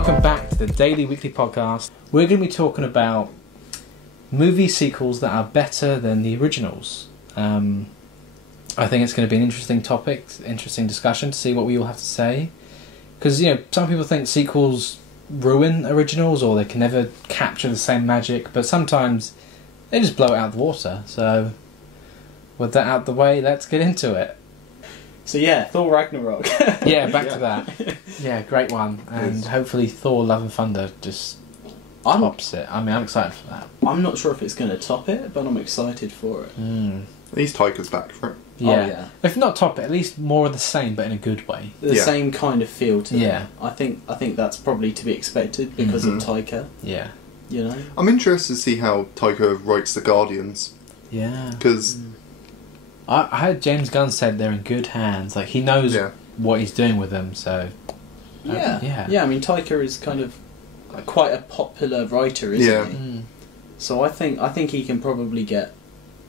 Welcome back to the Daily Weekly Podcast. We're going to be talking about movie sequels that are better than the originals. I think it's going to be an interesting topic, interesting discussion to see what we all have to say. Because, you know, some people think sequels ruin originals or they can never capture the same magic, but sometimes they just blow it out of the water. So, with that out the way, let's get into it. So yeah, Thor Ragnarok. Yeah, back to that. Yeah, great one. And hopefully Thor Love and Thunder just tops it. I mean, I'm excited for that. I'm not sure if it's going to top it, but I'm excited for it. At least Taika's back for it. Yeah. Oh, yeah. If not top it, at least more of the same, but in a good way. The same kind of feel to Yeah. it. I think that's probably to be expected because of Taika. Yeah. You know? I'm interested to see how Taika writes the Guardians. Yeah. Because I heard James Gunn said they're in good hands. Like, he knows what he's doing with them, so... Yeah, I mean, Taika is kind of quite a popular writer, isn't he? Mm. So I think he can probably get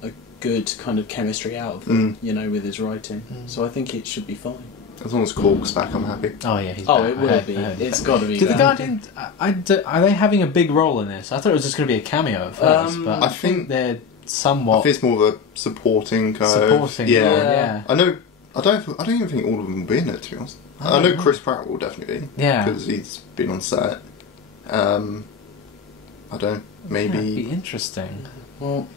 a good kind of chemistry out of them, you know, with his writing. So I think it should be fine. as long as Cork's back, I'm happy. Oh yeah, he's back. back. It will be. It's got to be. Do the back. Guardians... are they having a big role in this? I thought it was just going to be a cameo at first, but I think they're somewhat... I think it's more of a supporting kind supporting. of... Yeah. I know... I don't even think all of them will be in it, to be honest. I know Chris Pratt will definitely be. Yeah. Because he's been on set. I don't... Maybe... Yeah, it'd be interesting. Well,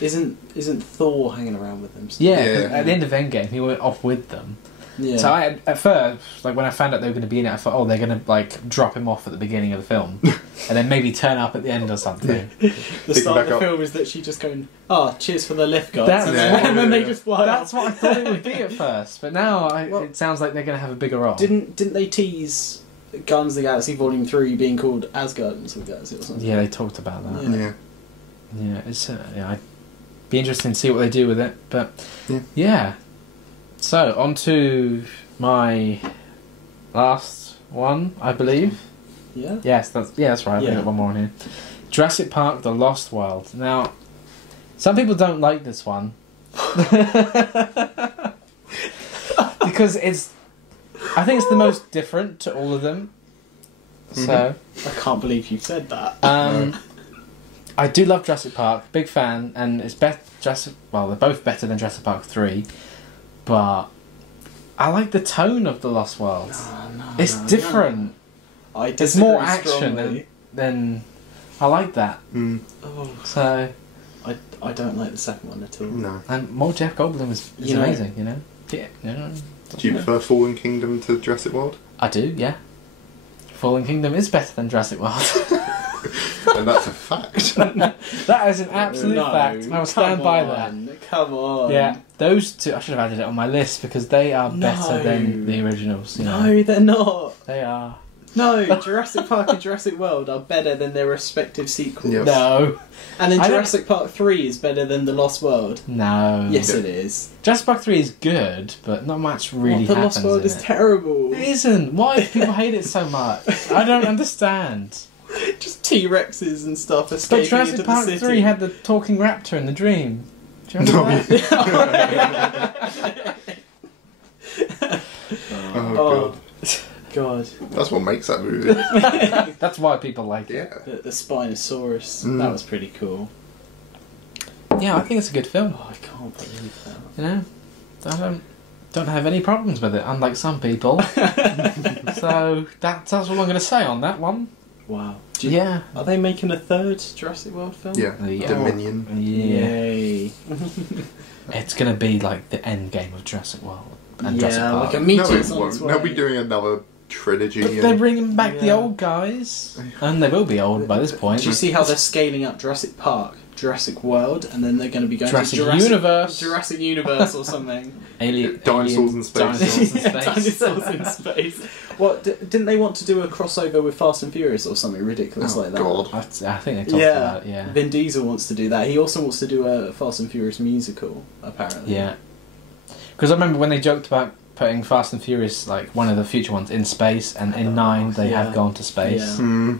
isn't Thor hanging around with them? Yeah, 'cause at the end of Endgame, he went off with them. Yeah. So at first, like when I found out they were going to be in it, I thought, oh, they're going to like drop him off at the beginning of the film, and then maybe turn up at the end or something. The start of the film is that she just going, cheers for the lift, guys. And then they just fly That's off. what I thought it would be at first, but now it sounds like they're going to have a bigger role. Didn't they tease Guardians of the Galaxy Volume 3 being called as Guardians of the Galaxy or something? Yeah, they talked about that. Yeah. Yeah, it's I'd be interesting to see what they do with it, but yeah. So on to my last one, I believe. Yeah. Yes, that's right. I've got one more on here. Jurassic Park: The Lost World. Now, some people don't like this one because I think it's the most different to all of them. So I can't believe you said that. I do love Jurassic Park, big fan, and it's they're both better than Jurassic Park 3, but I like the tone of The Lost World. It's different. There's more action than I like that. So I don't like the second one at all. No. and more Jeff Goldblum is amazing, you know. Yeah, Do you prefer Fallen Kingdom to Jurassic World? I do, yeah. Fallen Kingdom is better than Jurassic World. And that's a fact. That is an absolute fact. I will stand by that. Come on. Yeah, those two, I should have added it on my list because they are better than the originals. You know? No, they're not. They are. No, Jurassic Park and Jurassic World are better than their respective sequels. Yes. No. And then Jurassic Park 3 is better than The Lost World. No. Yes, it is. Jurassic Park 3 is good, but not much really The happens Lost World in is it. terrible. It isn't. Why do people hate it so much? I don't understand. Just T-Rexes and stuff But escaping into Jurassic the Park city. 3 had the talking raptor in the dream. Do you remember that? Oh, God. That's what makes that movie. That's why people like it. Yeah. The Spinosaurus. That was pretty cool. Yeah, I think it's a good film. Oh, I can't believe that. You know, I don't have any problems with it, unlike some people. So that's all I'm going to say on that one. Wow. Yeah. Are they making a third Jurassic World film? Yeah. Yeah. Dominion. Yeah. Yay. It's going to be like the end game of Jurassic World and Jurassic Yeah, Park. like a No, meteor's it on its won't. They'll way. be doing another trilogy. But they're bringing back the Yeah. old guys, and they will be old by this point. Do you see how they're scaling up Jurassic Park, Jurassic World, and then they're going to be going Jurassic to Universe. Jurassic Universe or something? Dinosaurs in space. Dinosaurs in space. Dinosaurs in space. What didn't they want to do a crossover with Fast and Furious or something ridiculous like that? God. I think they talked about it, yeah. Vin Diesel wants to do that. He also wants to do a Fast and Furious musical, apparently. Yeah. Because I remember when they joked about putting Fast and Furious, like one of the future ones, in space, and in 9 they have gone to space. Yeah.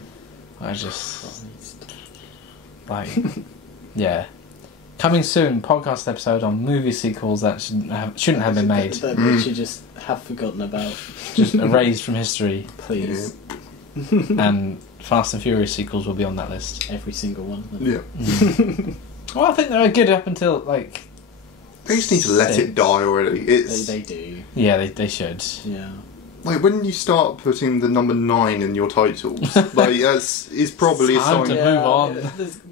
I just... like... yeah. Coming soon, podcast episode on movie sequels that shouldn't have been made. That we should just have forgotten about. Just erased from history. Please. and Fast and Furious sequels will be on that list. Every single one. Yeah. Well, I think they're good up until like. They just need to let it die already. It's They do. Yeah, they should. Yeah. like when you start putting the number 9 in your titles, like it's probably a It's time sign. to move on.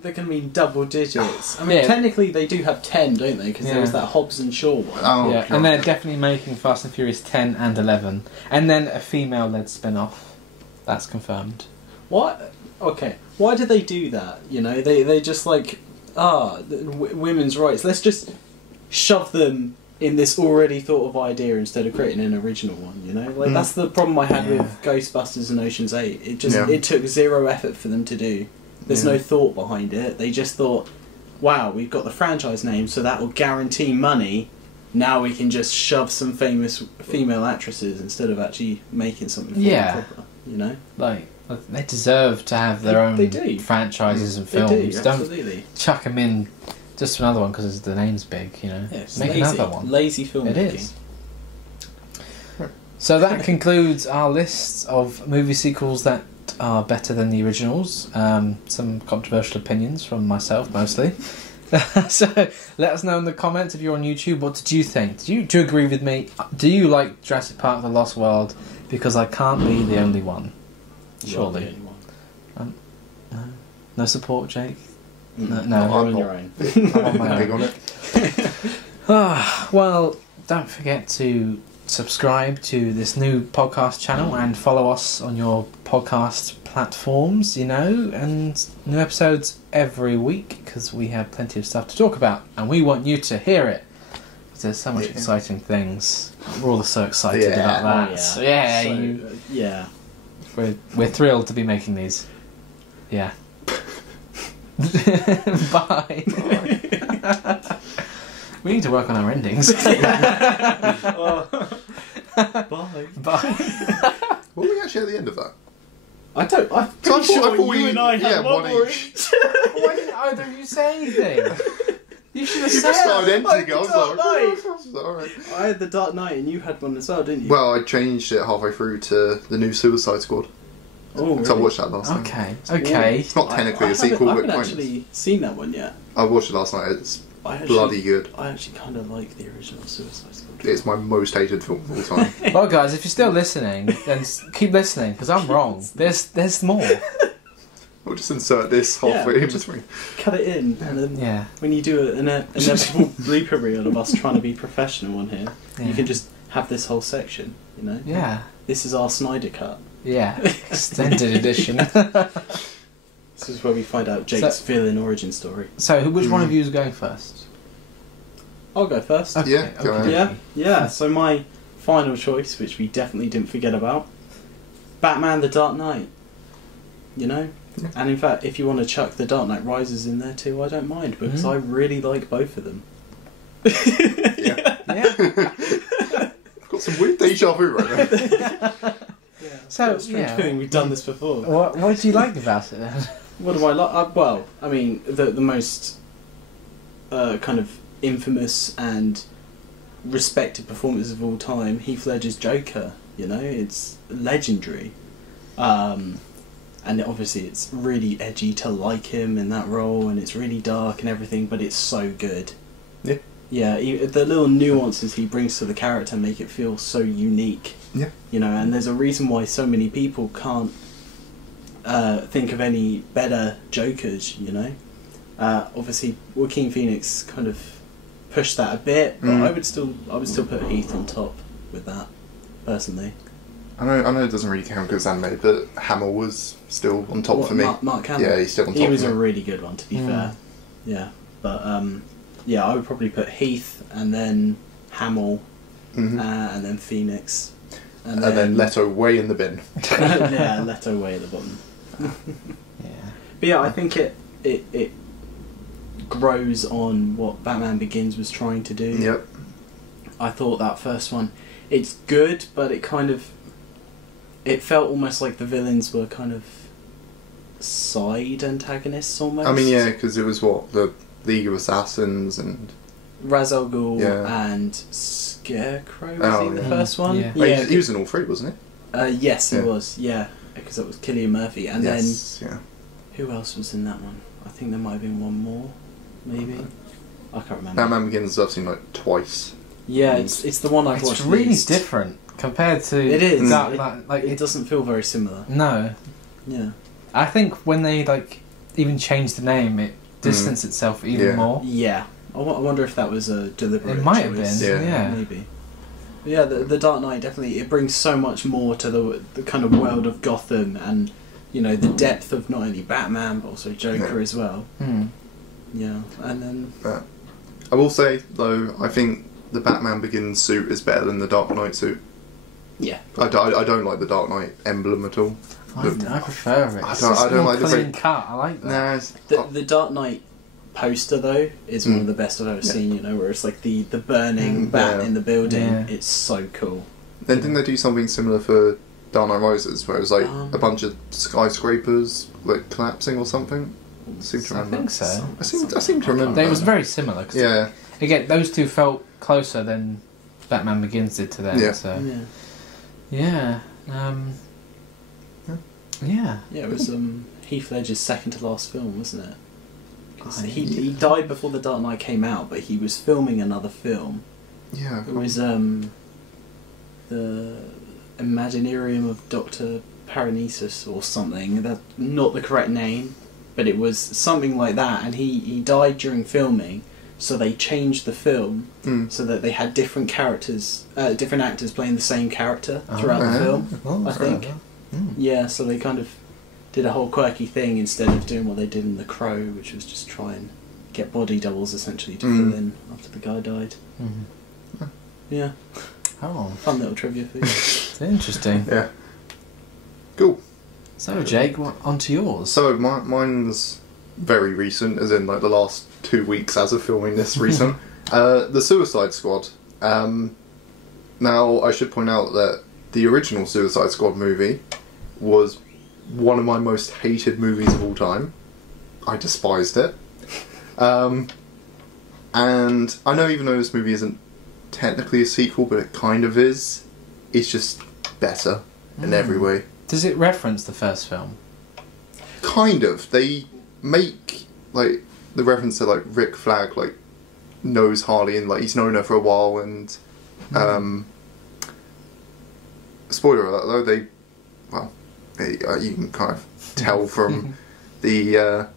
They're going to be double digits. I mean, Yeah. technically they do have 10, don't they? Because there was Yeah. that Hobbs and Shaw one. Oh, Yeah, God. and they're definitely making Fast and Furious 10 and 11, and then a female-led spin-off. That's confirmed. What? Okay. Why did they do that? You know, they just like, women's rights. Let's just shove them in this already thought of idea instead of creating an original one. You know, like that's the problem I had with Ghostbusters and Ocean's 8. It just it took zero effort for them to do. There's no thought behind it. They just thought, wow, we've got the franchise name, so that will guarantee money. Now we can just shove some famous female actresses instead of actually making something proper. You know, Like they deserve to have their own they do. franchises and They films. do, Don't absolutely. chuck them in just another one because the name's big. You know, Yes, make lazy, another one. Lazy filmmaking. It is. So that concludes our list of movie sequels that are better than the originals. Some controversial opinions from myself mostly. So let us know in the comments if you're on YouTube. What did you think? Do you agree with me? Do you like Jurassic Park: The Lost World? Because I can't be the only one. Surely. You're the only one. No support, Jake. No. You're on not. your own. I'm on my Big own. on it. Well, don't forget to subscribe to this new podcast channel and follow us on your podcast platforms, and new episodes every week because we have plenty of stuff to talk about and we want you to hear it because there's so much exciting things. We're all so excited about that. Oh, yeah. So, yeah, So, yeah. we're thrilled to be making these. Yeah. Bye. We need to work on our endings. Bye. Bye. What were we actually at the end of that? I'm So pretty sure I thought you and I had one more each. Why didn't either of you say anything? You should have You said just started ending. Like I was Dark like, alright. I had the Dark Knight and you had one as well, didn't you? Well, I changed it halfway through to the new Suicide Squad. Oh, So I really? watched that last night. Okay. It's not technically I a sequel, I but haven't kind actually seen that one yet. I watched it last night. It's I actually, bloody good. I actually kind of like the original Suicide Squad. It's my most hated film of all time. Well, guys, if you're still listening, then keep listening because I'm wrong. There's more. We'll just insert this halfway in just- between. Cut it in, and then Yeah. when you do an inevitable blooper reel of us trying to be professional on here, you can just have this whole section, Yeah. This is our Snyder cut. Yeah. Extended edition. This is where we find out Jake's villain origin story. So, which one of you is going first? I'll go first. Okay, Yeah, go ahead. Yeah. So my final choice, which we definitely didn't forget about, Batman: The Dark Knight. Yeah. And in fact, if you want to chuck The Dark Knight Rises in there too, I don't mind because I really like both of them. Yeah. Yeah. I've got some weird deja vu right now. So, strange feeling we've done this before. What do you like about it then? What do I like? Well, I mean, the most kind of infamous and respected performance of all time, Heath Ledger's Joker. It's legendary. And obviously it's really edgy to like him in that role, and it's really dark and everything, but it's so good. Yeah. Yeah, the little nuances he brings to the character make it feel so unique. Yeah. And there's a reason why so many people can't think of any better Jokers, Obviously, Joaquin Phoenix kind of pushed that a bit, but I would still put Heath on top with that, personally. I know it doesn't really count because it's animated, but Hamill was still on top for me. Mark Hamill? Yeah, he's still on top He was for a me. really good one, to be fair. Yeah, but yeah, I would probably put Heath and then Hamill and then Phoenix. And then Leto way in the bin. Yeah, Leto way at the bottom. Yeah. But yeah, I think it grows on what Batman Begins was trying to do. Yep. I thought that first one, it's good, but it felt almost like the villains were kind of side antagonists almost. I mean, yeah, because it was the League of Assassins and Ra's al Ghul Yeah. and Scarecrow was he the yeah. first one? Yeah. Well, he was in all three, wasn't he? Yes, he Yeah. was. Yeah, because that was Cillian Murphy, and Yes, then who else was in that one? I think there might have been one more, maybe. I can't remember. Batman Begins I've seen like twice. Yeah, it's the one I've watched. It's really least. different compared to. It is. Dark It, Knight. Like it doesn't feel very similar. No, Yeah. I think when they like even changed the name, it distanced itself even more. Yeah. I wonder if that was a deliberate It might have choice. been. Yeah. Maybe. But yeah, the Dark Knight definitely, it brings so much more to the kind of world of Gotham, and you know, the depth of not only Batman but also Joker as well. Yeah, and then I will say though, I think the Batman Begins suit is better than the Dark Knight suit. yeah, I don't like the Dark Knight emblem at all. I prefer it. I It's don't- just I don't more like the clean very- cut. I like that. Nah, the Dark Knight poster though is one of the best I've ever seen. You know, where it's like the burning bat in the building. Yeah. It's so cool. Then didn't they do something similar for Dark Knight Rises, where it was like a bunch of skyscrapers like collapsing or something? I seem to I remember. think so. I seem to remember. It was very similar. 'Cause Yeah. again, those two felt closer than Batman Begins did to them. Yeah. So Yeah, yeah. yeah. It was Heath Ledger's second to last film, wasn't it? 'Cause Oh, he died before The Dark Knight came out, but he was filming another film. Yeah. It was the Imaginarium of Dr. Paranesis or something. That's not the correct name, but it was something like that, and he died during filming, so they changed the film so that they had different characters, different actors playing the same character throughout the film, I think. Yeah, so they kind of did a whole quirky thing instead of doing what they did in The Crow, which was just try and get body doubles essentially to fill in after the guy died. Yeah. Oh, Fun little trivia for you. it's interesting. Yeah. Cool. So, Jake, on to yours. So mine's very recent, as in like the last 2 weeks as of filming this recent. The Suicide Squad. Now, I should point out that the original Suicide Squad movie was one of my most hated movies of all time. I despised it. And I know even though this movie isn't technically a sequel, but it kind of is, it's just better in every way. Does it reference the first film? Kind of. They make like the reference to like Rick Flag like knows Harley and like he's known her for a while, and spoiler alert though, you can kind of tell from the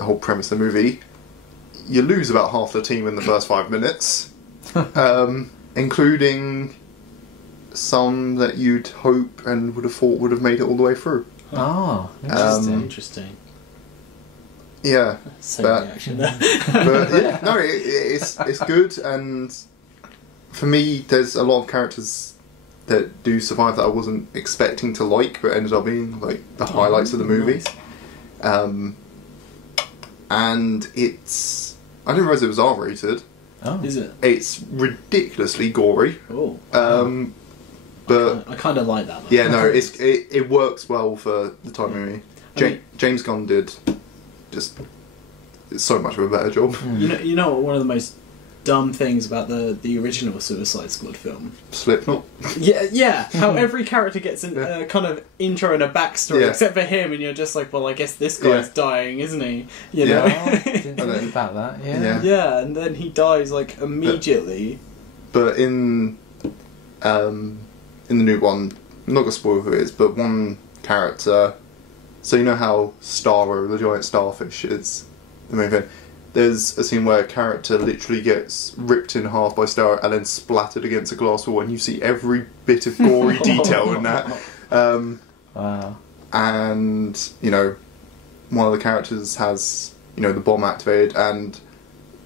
whole premise of the movie, you lose about half the team in the first 5 minutes, including some that you'd hope and would have thought would have made it all the way through. Oh, interesting. Interesting. Yeah, Same but- reaction there. but yeah, no, it's good, and for me, there's a lot of characters that do survive that I wasn't expecting to like, but ended up being like the highlights of the movie. Nice. And it's, I didn't realise it was R-rated. Oh. Is it? It's ridiculously gory. Oh. But I kind of like that. Though. yeah, no, it works well for the time movie. James Gunn did just so much of a better job. You know what one of the most dumb things about the original Suicide Squad film? Slipknot. Yeah. How every character gets a kind of intro and a backstory, except for him, and you're just like, well, I guess this guy's dying, isn't he? You know? Oh, didn't think about that. Yeah. Yeah, and then he dies like immediately. But in the new one, I'm not gonna spoil who it is, but one character. So you know how Starro, the giant starfish, is the main thing. There's a scene where a character literally gets ripped in half by Starro and then splattered against a glass wall, and you see every bit of gory detail in that. Wow. And you know, one of the characters has the bomb activated, and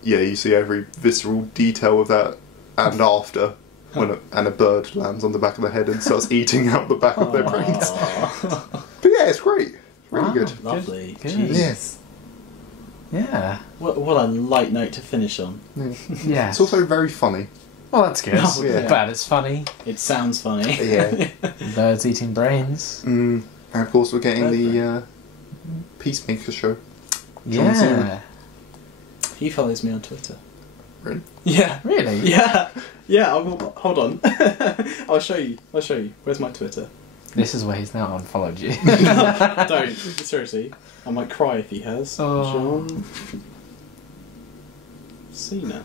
yeah, you see every visceral detail of that. And after, and a bird lands on the back of the head and starts eating out the back of their brains. But yeah, it's great. Really Wow. good. Lovely. Good. Jeez. Yes. Yeah. What a light note to finish on. Yeah. It's also very funny. Well, that's good. Oh, yeah. But it's funny. It sounds funny. Yeah. Birds eating brains. And of course we're getting the Peacemaker show. John Yeah. Cena. He follows me on Twitter. Really? Yeah. Really? Yeah. Hold on. I'll show you. Where's my Twitter? This is where he's now unfollowed you. Don't. Seriously. I might cry if he has. Oh. John Cena.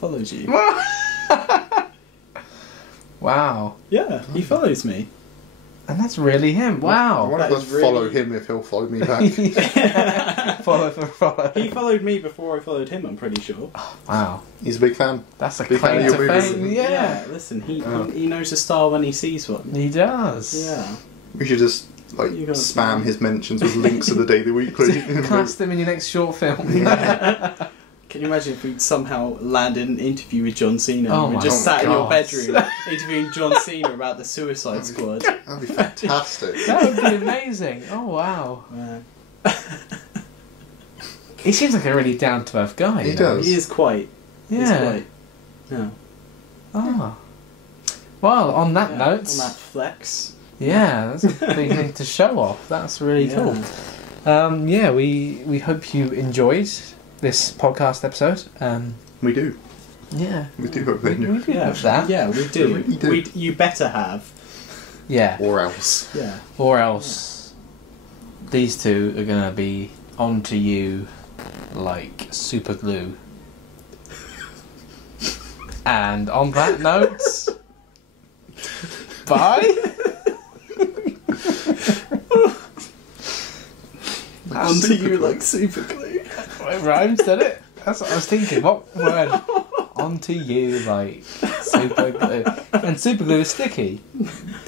Follows you. Wow. Yeah, he follows me. And that's really him. Wow. I wonder That if is I'll follow really- him if he'll follow me back. Follow for follow. He followed me before I followed him, I'm pretty sure. Wow. He's a big fan. That's a Big fan claim of to your movies. fame. Yeah. Listen, Oh. he knows a star when he sees one. He does. Yeah. We should just You gotta- spam his mentions with links to the Daily Weekly. Cast him in your next short film. Can you imagine if we somehow landed an interview with John Cena Oh and we my just sat in your God. bedroom interviewing John Cena about the Suicide Squad? That'd be fantastic. That would be amazing. Oh wow. Yeah. He seems like a really down to earth guy. He you know? does. He is quite. He's Yeah. quite. Yeah. Ah. Well, on that Yeah, note, on that flex. yeah, that's a big thing to show off. That's really Yeah. cool. Yeah, we hope you enjoyed this podcast episode. We do. Yeah, We do hope we, they we do. do have that. Yeah, we do. We really do. You better have. Yeah, Or else. Yeah. or else these two are gonna be onto you like super glue. And on that note, bye. Onto you like super glue. It rhymes, did it? That's what I was thinking. What word? Onto you like super glue. And super glue is sticky.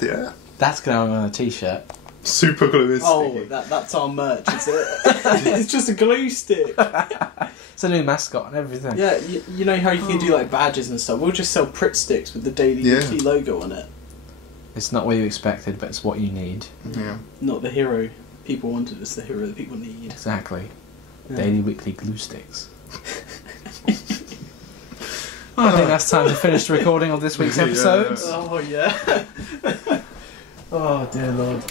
Yeah. That's going on a t-shirt. Super glue is Oh, sticky. that's our merch, is it? It's just a glue stick. It's a new mascot and everything. Yeah, you know how you can do like badges and stuff? We'll just sell Pritt sticks with the Daily Yeah. Weekly logo on it. It's not what you expected, but it's what you need. Yeah. Not the hero people wanted, it's the hero that people need. Exactly. Yeah. Daily Weekly glue sticks. Well, I think that's time to finish the recording of this week's Yeah. episode. Oh, yeah. Oh dear Lord.